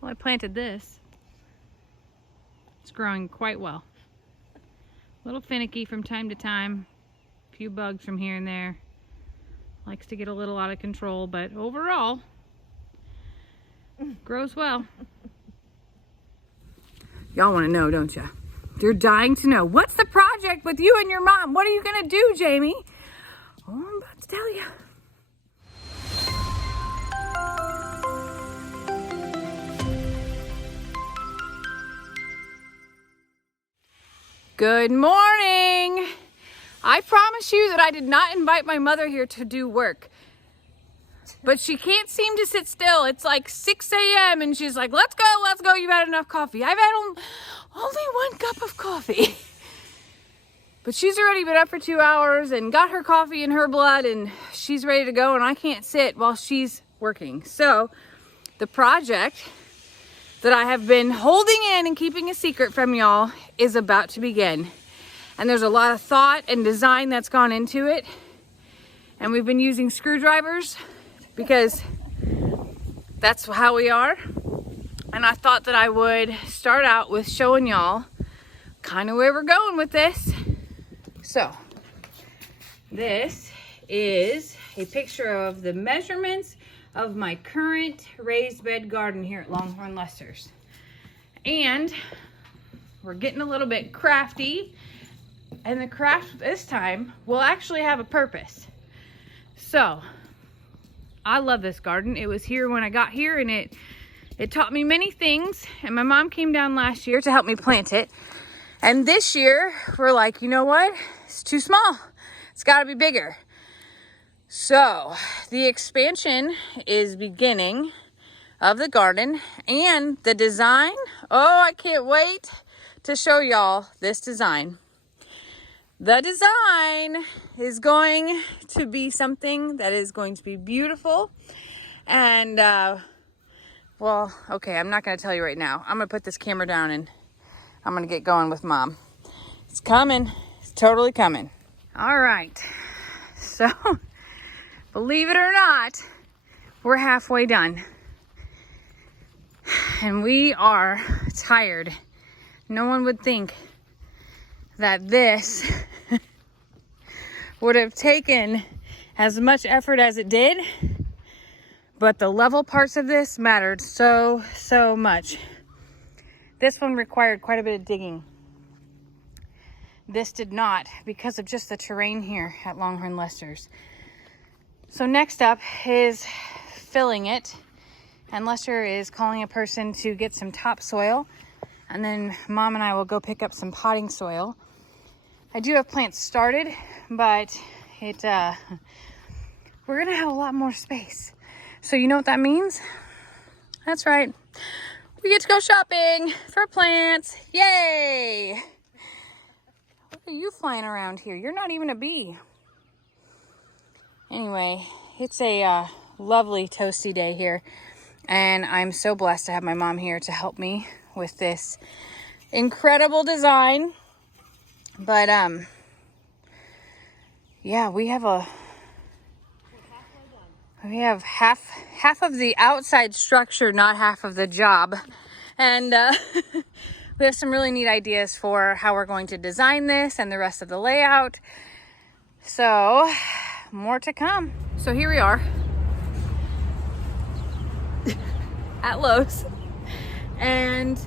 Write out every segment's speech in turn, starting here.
Well, I planted this. It's growing quite well. A little finicky from time to time. A few bugs from here and there. Likes to get a little out of control, but overall, grows well. Y'all want to know, don't you? You're dying to know. What's the project with you and your mom? What are you going to do, Jamie? Oh, I'm about to tell you. Good morning. I promise you that I did not invite my mother here to do work. But she can't seem to sit still. It's like 6 a.m. and she's like, let's go, you've had enough coffee. I've had only 1 cup of coffee. But she's already been up for 2 hours and got her coffee in her blood and she's ready to go, and I can't sit while she's working. So the project that I have been holding in and keeping a secret from y'all is about to begin. And there's a lot of thought and design that's gone into it. And we've been using screwdrivers because that's how we are. And I thought that I would start out with showing y'all kind of where we're going with this. So this is a picture of the measurements of my current raised bed garden here at Longhorn Lester's. And we're getting a little bit crafty, and the craft this time will actually have a purpose. So I love this garden. It was here when I got here, and it taught me many things, and my mom came down last year to help me plant it. And this year we're like, you know what? It's too small. It's got to be bigger. So the expansion is beginning of the garden, and the design, oh, I can't wait to show y'all this design. The design is going to be something that is going to be beautiful. And, well, okay, I'm not going to tell you right now. I'm going to put this camera down and I'm going to get going with Mom. It's coming. It's totally coming. All right. So, believe it or not, we're halfway done. And we are tired. No one would think that this would have taken as much effort as it did, but the level parts of this mattered so much. This one required quite a bit of digging. This did not, because of just the terrain here at Longhorn Lester's. So next up is filling it, and Lester is calling a person to get some topsoil, and then Mom and I will go pick up some potting soil. I do have plants started, but we're gonna have a lot more space. So you know what that means? That's right. We get to go shopping for plants. Yay! Look at you flying around here. You're not even a bee. Anyway, it's a lovely toasty day here, and I'm so blessed to have my mom here to help me with this incredible design. But yeah, we have half of the outside structure, not half of the job, and we have some really neat ideas for how we're going to design this and the rest of the layout. So more to come. So here we are at Lowe's, and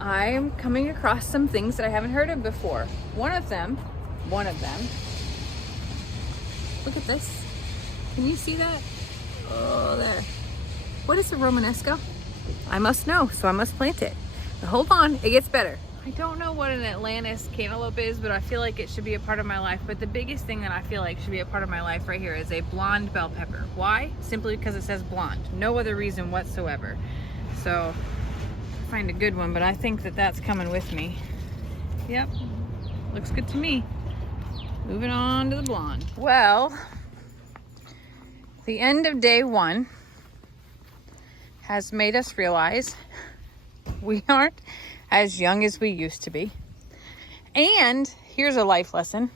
I'm coming across some things that I haven't heard of before. One of them, look at this. Can you see that? Oh, there. What is a Romanesco? I must know, so I must plant it. But hold on, it gets better. I don't know what an Atlantis cantaloupe is, but I feel like it should be a part of my life. But the biggest thing that I feel like should be a part of my life right here is a blonde bell pepper. Why? Simply because it says blonde. No other reason whatsoever. So, find a good one, but I think that that's coming with me. Yep, looks good to me. Moving on to the blonde. Well, the end of day one has made us realize we aren't as young as we used to be. And here's a life lesson.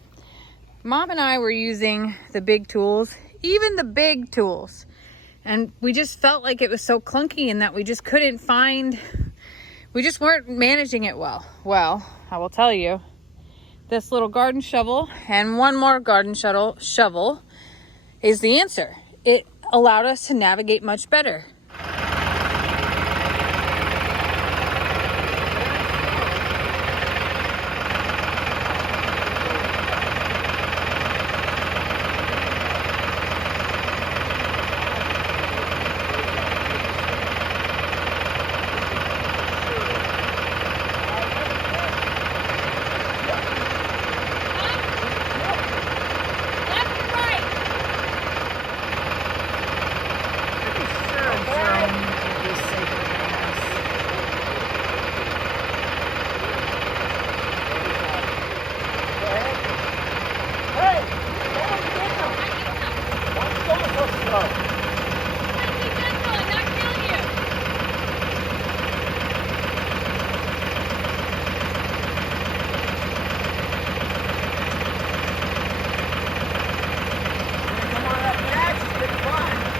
Mom and I were using the big tools, even the big tools, And we just felt like it was so clunky and that we just couldn't find, we just weren't managing it well. Well, I will tell you, this little garden shovel and one more garden shovel is the answer. It allowed us to navigate much better.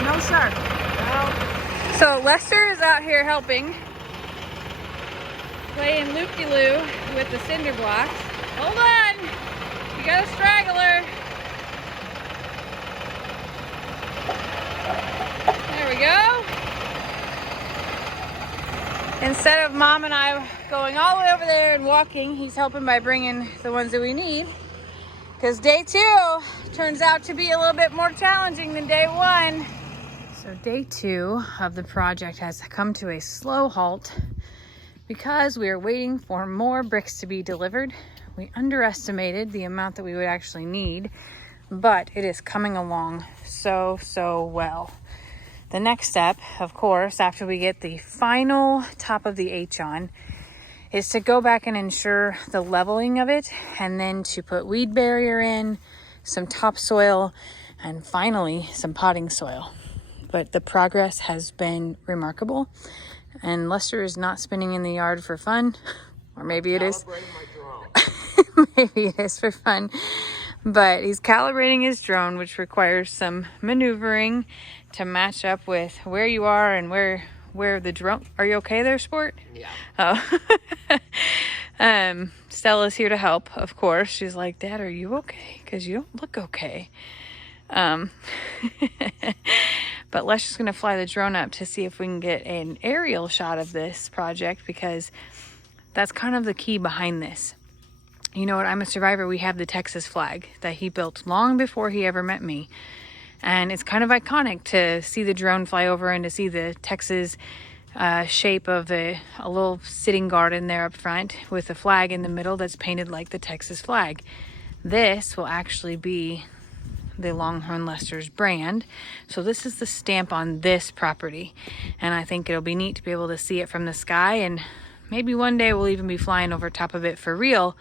No, sir. So Lester is out here helping, playing loop-de-loo with the cinder blocks. Hold on, you got a straggler. There we go. Instead of Mom and I going all the way over there and walking, he's helping by bringing the ones that we need. Because day 2 turns out to be a little bit more challenging than day 1. So day 2 of the project has come to a slow halt because we are waiting for more bricks to be delivered. We underestimated the amount that we would actually need, but it is coming along so well. The next step, of course, after we get the final top of the H on, is to go back and ensure the leveling of it, and then to put weed barrier in, some topsoil, and finally some potting soil. But the progress has been remarkable, and Lester is not spinning in the yard for fun, or maybe it is. Maybe it is for fun, but he's calibrating his drone, which requires some maneuvering to match up with where you are and where the drone. Are you okay there, Sport? Yeah. Oh. Stella's here to help, of course. She's like, Dad, are you okay? Because you don't look okay. But let's just gonna fly the drone up to see if we can get an aerial shot of this project, because that's kind of the key behind this. You know what? I'm a Survivor. We have the Texas flag that he built long before he ever met me. And it's kind of iconic to see the drone fly over and to see the Texas shape of a little sitting garden there up front with a flag in the middle that's painted like the Texas flag. This will actually be the Longhorn Lester's brand. So this is the stamp on this property. And I think it'll be neat to be able to see it from the sky, and maybe one day we'll even be flying over top of it for real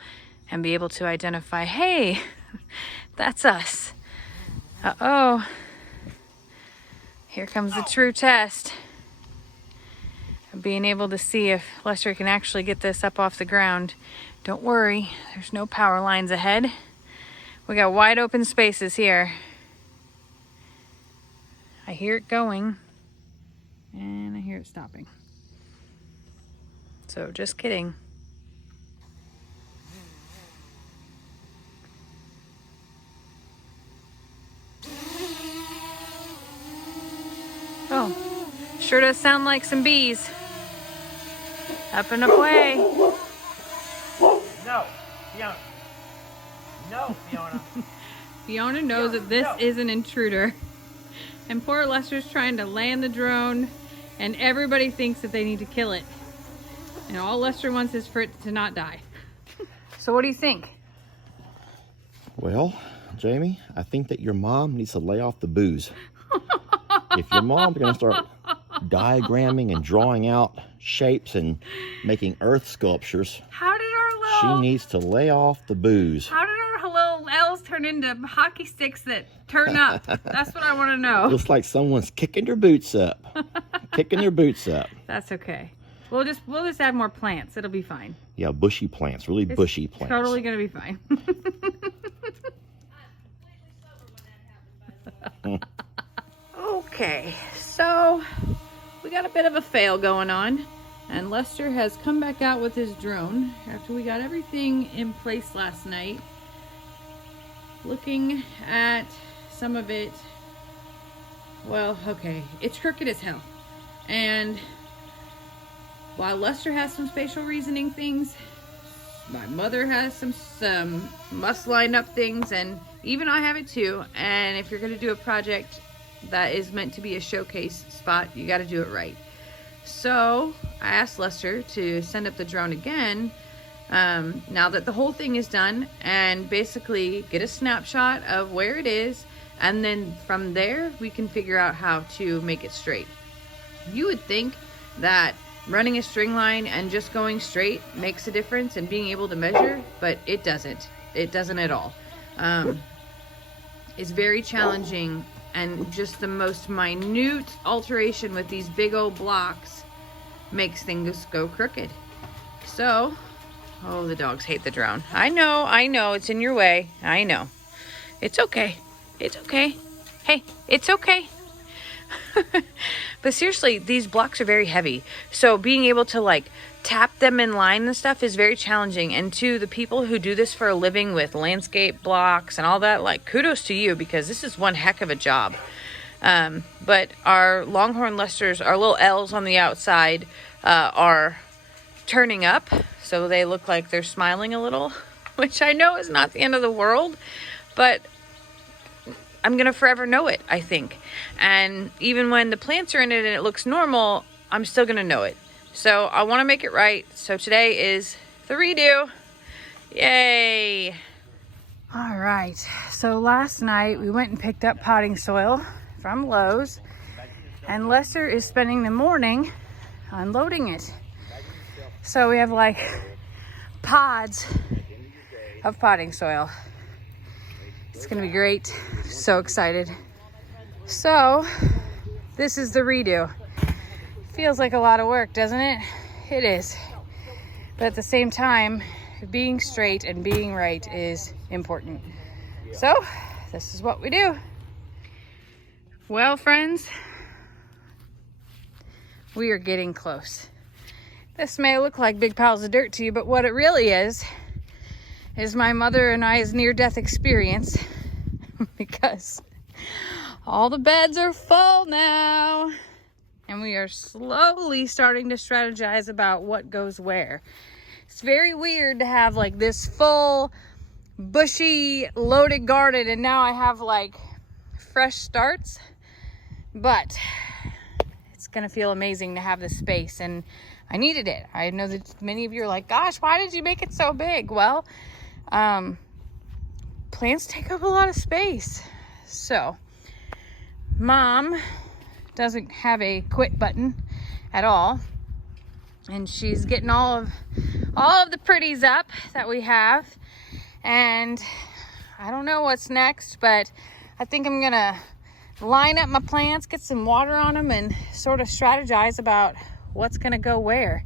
and be able to identify, hey, that's us. Uh-oh. Here comes the true test of being able to see if Lester can actually get this up off the ground. Don't worry, there's no power lines ahead. We got wide open spaces here. I hear it going, and I hear it stopping. So just kidding. Oh, sure does sound like some bees. Up and away. No, Fiona. No, Fiona. Fiona knows that this is an intruder. And poor Lester's trying to land the drone, and everybody thinks that they need to kill it. And all Lester wants is for it to not die. So what do you think? Well, Jamie, I think that your mom needs to lay off the booze. If your mom's going to start diagramming and drawing out shapes and making earth sculptures, How did our she little needs to lay off the booze. How did our little L's turn into hockey sticks that turn up? That's what I want to know. Looks like someone's kicking their boots up. Kicking their boots up. That's okay. We'll just add more plants. It'll be fine. Yeah, bushy plants, really bushy plants. Totally gonna be fine. Okay, so we got a bit of a fail going on, and Lester has come back out with his drone after we got everything in place last night. Looking at some of it, well, okay, it's crooked as hell. And while Lester has some spatial reasoning things, my mother has some must line up things, and even I have it too. And if you're gonna do a project that is meant to be a showcase spot, you got to do it right. So I asked Lester to send up the drone again now that the whole thing is done, and basically get a snapshot of where it is, and then from there we can figure out how to make it straight. You would think that running a string line and just going straight makes a difference and being able to measure, but it doesn't. It doesn't at all. It's very challenging, and just the most minute alteration with these big old blocks makes things go crooked. So, oh, the dogs hate the drone. I know, it's in your way. I know. It's okay. It's okay. Hey, it's okay. But seriously, these blocks are very heavy. So being able to like tap them in line and stuff is very challenging. And to the people who do this for a living with landscape blocks and all that, like, kudos to you, because this is one heck of a job. But our Longhorn Lesters, our little L's on the outside, are turning up. So they look like they're smiling a little, which I know is not the end of the world, but I'm gonna forever know it, I think. And even when the plants are in it and it looks normal, I'm still gonna know it. So I wanna make it right. So today is the redo. Yay. All right, so last night we went and picked up potting soil from Lowe's, and Lester is spending the morning unloading it. So we have like pods of potting soil. It's gonna be great. So excited. So this is the redo. Feels like a lot of work, doesn't it? It is. But at the same time, being straight and being right is important. So this is what we do. Well, friends, we are getting close. This may look like big piles of dirt to you, but what it really is my mother and I's near-death experience, because all the beds are full now, and we are slowly starting to strategize about what goes where. It's very weird to have like this full, bushy, loaded garden, and now I have like fresh starts, but it's gonna feel amazing to have this space, and I needed it. I know that many of you are like, gosh, why did you make it so big? Well, plants take up a lot of space. So Mom doesn't have a quit button at all, and she's getting all of the pretties up that we have, and I don't know what's next, but I think I'm gonna line up my plants, get some water on them, and sort of strategize about what's gonna go where.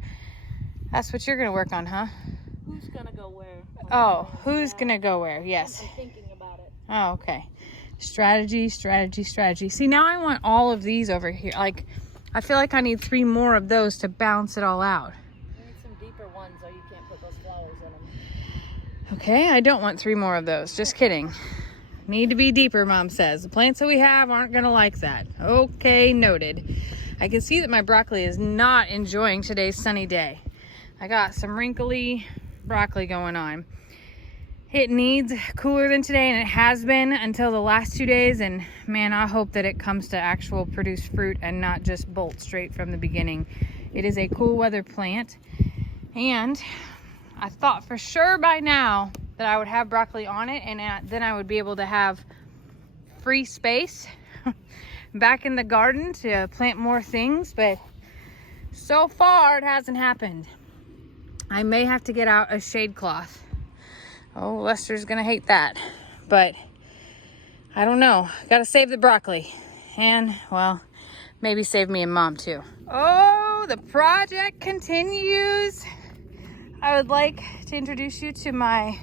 That's what you're gonna work on, huh? Who's gonna go where? Oh, who's gonna go where? Yes. I'm thinking about it. Oh, okay. Strategy. See, now I want all of these over here. Like, I feel like I need 3 more of those to balance it all out. You need some deeper ones, or you can't put those flowers in them. Okay, I don't want 3 more of those. Just kidding. Need to be deeper, Mom says. The plants that we have aren't gonna like that. Okay, noted. I can see that my broccoli is not enjoying today's sunny day. I got some wrinkly broccoli going on. It needs cooler than today, and it has been until the last 2 days, and man, I hope that it comes to actual produced fruit and not just bolt straight from the beginning. It is a cool weather plant, and I thought for sure by now that I would have broccoli on it, and then I would be able to have free space back in the garden to plant more things, but so far it hasn't happened. I may have to get out a shade cloth. Oh, Lester's gonna hate that, but I don't know. Gotta save the broccoli, and well, maybe save me and Mom too. Oh, the project continues. I would like to introduce you to my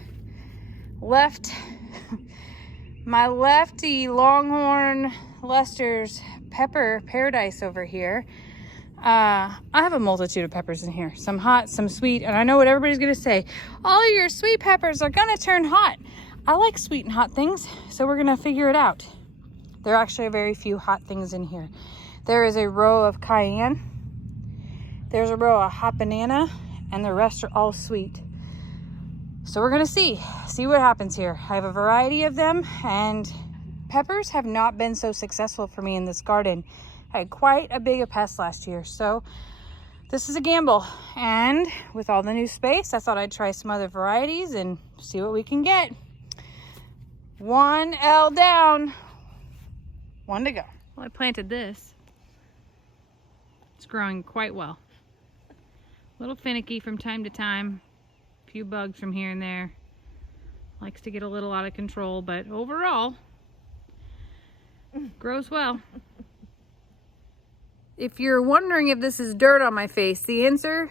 lefty Longhorn Lester's pepper paradise over here. I have a multitude of peppers in here. Some hot, some sweet, and I know what everybody's gonna say. All of your sweet peppers are gonna turn hot. I like sweet and hot things, so we're gonna figure it out. There are actually very few hot things in here. There is a row of cayenne. There's a row of hot banana, and the rest are all sweet. So we're gonna see what happens here. I have a variety of them, and peppers have not been so successful for me in this garden. I had quite a big pest last year, so this is a gamble. And with all the new space, I thought I'd try some other varieties and see what we can get. 1 L down, 1 to go. Well, I planted this. It's growing quite well. A little finicky from time to time. A few bugs from here and there. Likes to get a little out of control, but overall, grows well. If you're wondering if this is dirt on my face, the answer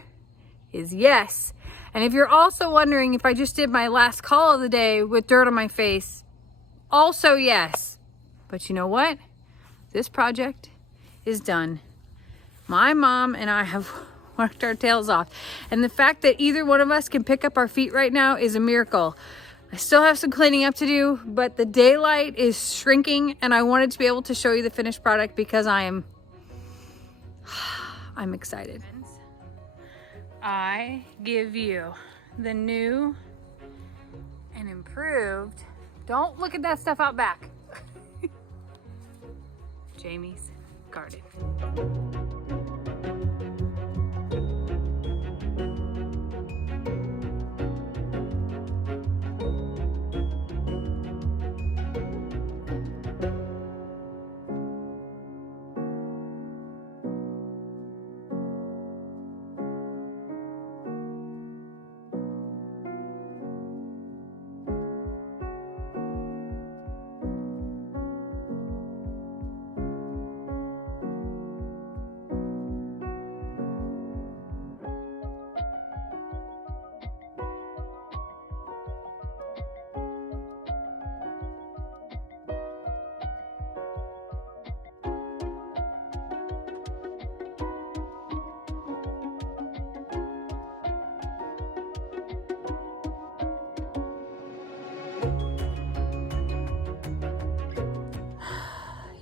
is yes. And if you're also wondering if I just did my last call of the day with dirt on my face, also yes. But you know what? This project is done. My mom and I have worked our tails off. And the fact that either one of us can pick up our feet right now is a miracle. I still have some cleaning up to do, but the daylight is shrinking, and I wanted to be able to show you the finished product because I'm excited. I give you the new and improved, don't look at that stuff out back, Jamie's Garden.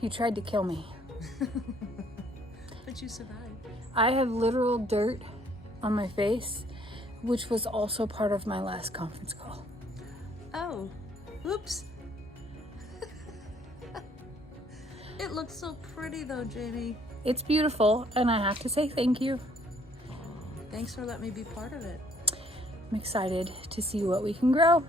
You tried to kill me. But you survived. I have literal dirt on my face, which was also part of my last conference call. Oh, oops. It looks so pretty though, Jamie. It's beautiful, and I have to say thank you. Thanks for letting me be part of it. I'm excited to see what we can grow.